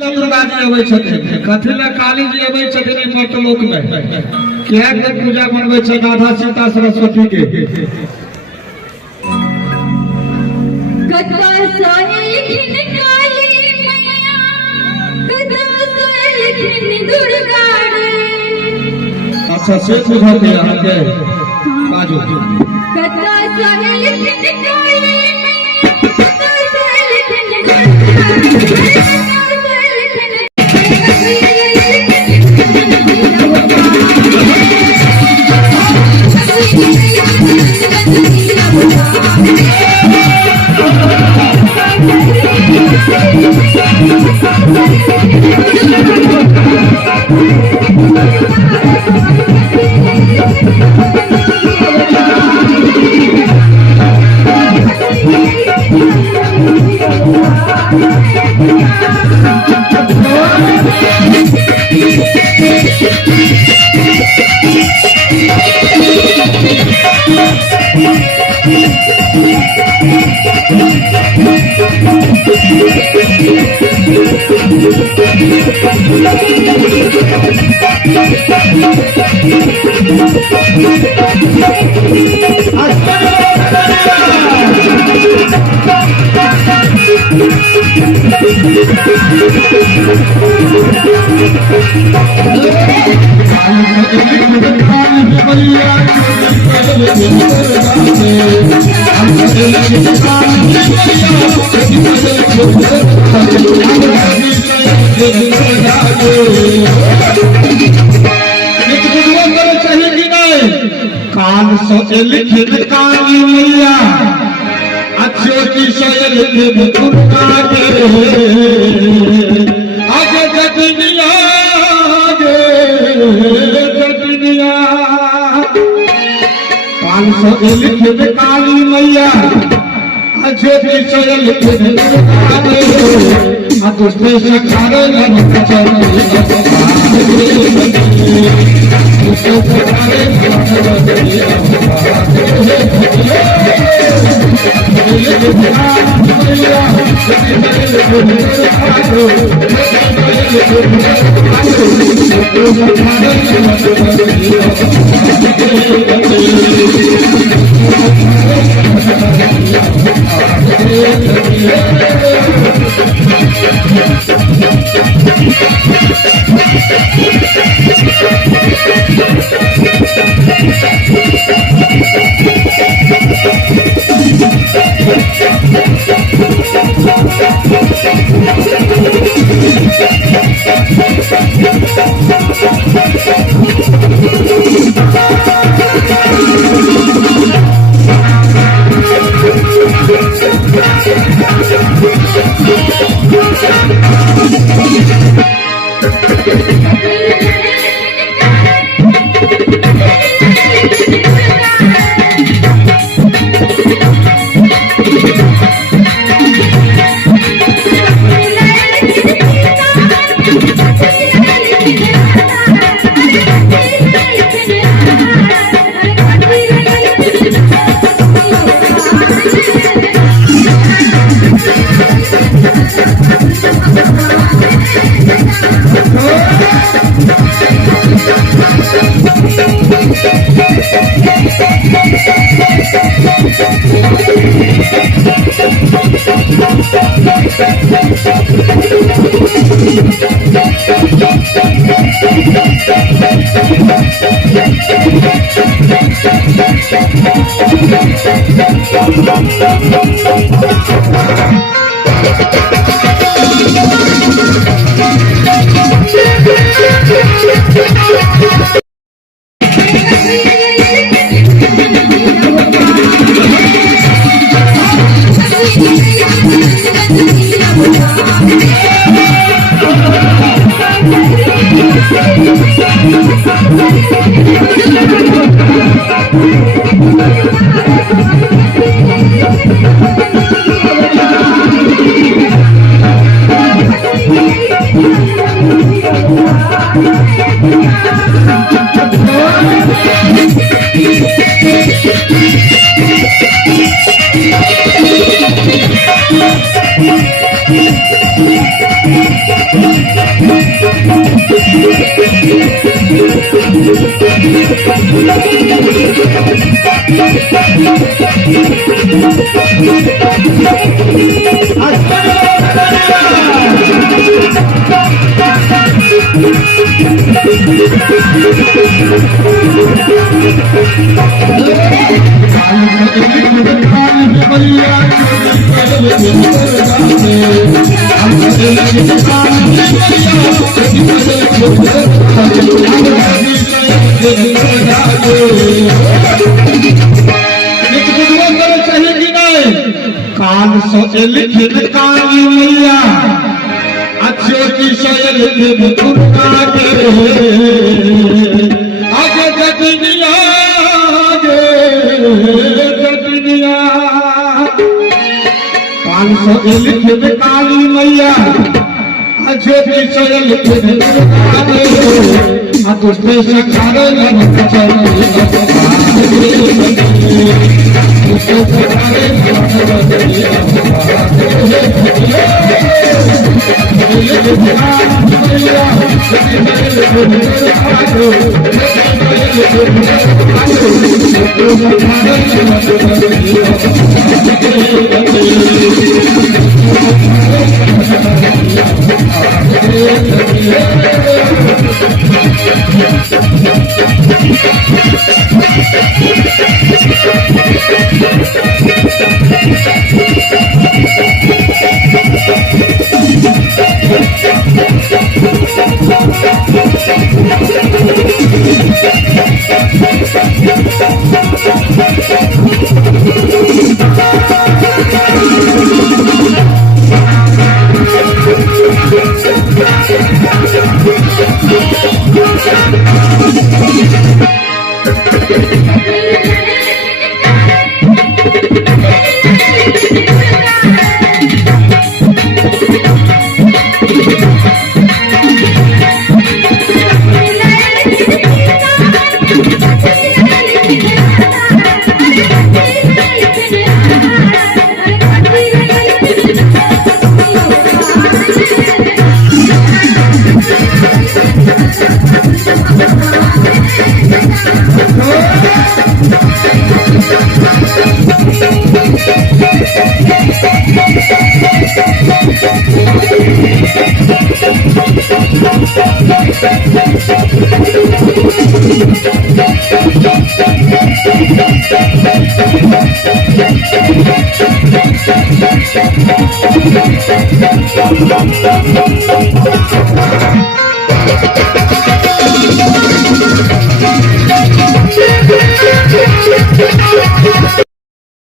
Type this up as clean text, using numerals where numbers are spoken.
दुर्गा जी अबै छथिन कथी ला काली जी अबै छथिन ई मर्तलोक में किया के पूजा मनबै छै राधा सीता सरस्वती के कथा साहिखिन काली मैया कथा साहिखिन दुर्गा रे। अच्छा से बुझाते अहाँ के बाजू कथा साहिखिन काली मैया कथा साहिखिन दुर्गा रे। काल लिखित काली मैया अच्योति लिखित दुर्गा के आगे जगनिया काल लिखित काली मैया अच्योति लिखित दुर्गा के दुष्टे सखारे काल से लिखित काली मैया ज्योति से लिखित दुर्गा आगे जगनिया जगनिया काल से लिखित काली मैया ज्योति से लिखित दुर्गा दुष्ट से खारे Thank you.